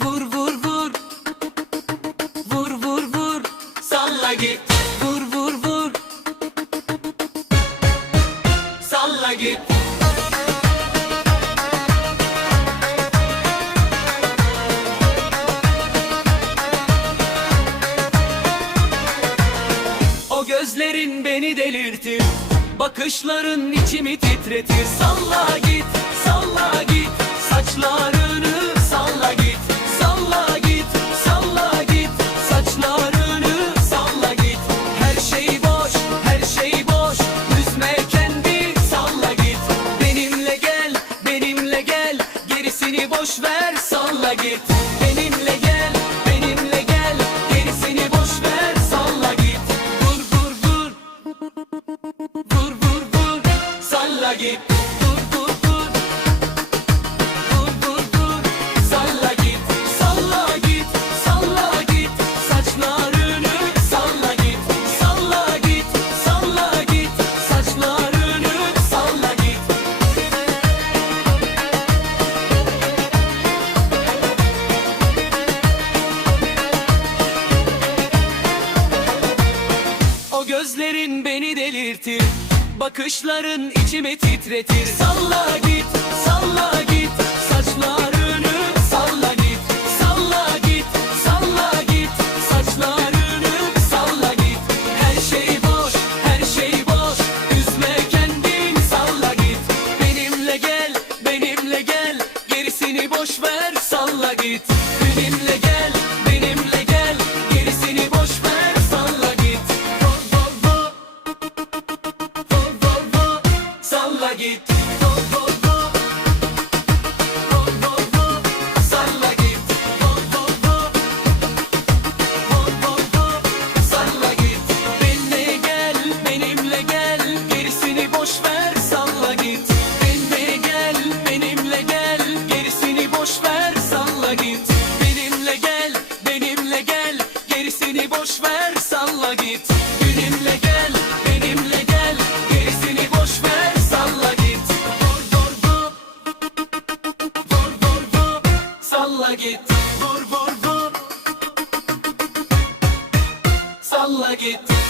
Vur vur vur. Vur vur vur. Salla git. Vur vur vur. Salla git. O gözlerin beni delirtir. Bakışların içimi titretir. Salla salla git. Benimle gel, benimle gel. Gerisini boş ver salla git. Vur vur vur. Vur vur vur. Salla git gözlerin beni delirtir. Bakışların içimi titretir. Salla git, salla git. Saçlarını salla git. Salla git, salla git. Saçlarını salla git. Her şey boş, her şey boş. Üzme kendini salla git. Benimle gel, benimle gel. Gerisini boş ver salla git. Benimle Benimle gel, benimle gel. Gerisini boş ver salla git. Benimle gel, benimle gel. Gerisini boş ver salla git. Benimle gel, benimle gel. Gerisini boş ver salla git Salla git Vur vur vur. Salla git